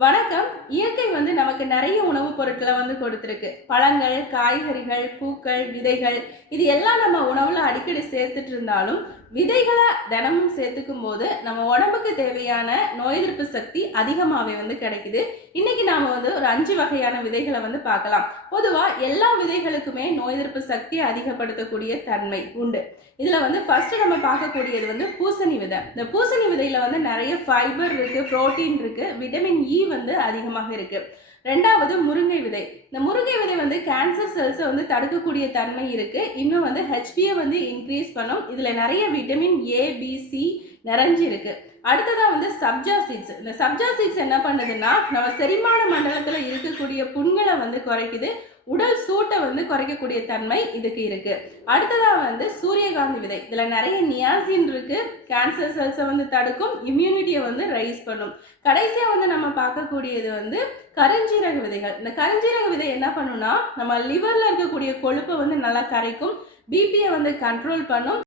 வணக்கம். இயற்கை நமக்கு நிறைய உணவுப் பொருட்களை கொடுத்திருக்கு. பழங்கள், காய்கறிகள், பூக்கள், விதைகள் இது எல்லாம் நம்ம உணவுல அடிக்கடி சேர்த்துட்டு இருந்தாலும், விதைகளை தினமும் சேர்த்துக்கும் போது நம்ம உடம்புக்கு தேவையான நோய் எதிர்ப்பு சக்தி அதிகமாவே கிடைக்குது. இன்னைக்கு நாம ஒரு 5 வகையான விதைகளை பார்க்கலாம். பொதுவா எல்லா விதைகளுக்குமே நோய் எதிர்ப்பு சக்தி அதிகப்படுத்தக்கூடிய தன்மை உண்டு. இதுல ஃபர்ஸ்ட் நம்ம பார்க்கக்கூடியது பூசணி விதை. இந்த பூசணி விதையில நிறைய ஃபைபர் இருக்கு, புரோட்டீன் இருக்கு, விட்டமின் இ அதிகமாக இருக்கு. ரெண்டாவது முருங்கை விதை. இந்த முருங்கை விதை கேன்சர் செல்ஸை தடுக்கக்கூடிய தன்மை இருக்கு. இன்னும் ஹெச்பியை இன்க்ரீஸ் பண்ணும். இதுல நிறைய விட்டமின் ஏ, பி, சி நிறைஞ்சு இருக்கு. அடுத்ததா சப்ஜா சீட்ஸ். இந்த சப்ஜா சீட்ஸ் என்ன பண்ணுதுன்னா நம்ம செரிமான மண்டலத்துல இருக்கக்கூடிய புண்களை குறைக்குது. உடல் சூட்டை குறைக்கக்கூடிய தன்மை இதுக்கு இருக்கு. அடுத்ததா சூரியகாந்தி விதை. இதுல நிறைய நியாசின் இருக்கு. கேன்சர் செல்ஸை தடுக்கும், இம்யூனிட்டியை ரைஸ் பண்ணும். கடைசியா நம்ம பார்க்கக்கூடியது கருஞ்சீரக விதைகள். இந்த கருஞ்சீரக விதை என்ன பண்ணும்னா நம்ம லிவர்ல இருக்கக்கூடிய கொழுப்பை நல்லா கரைக்கும், பிபியை கண்ட்ரோல் பண்ணும்.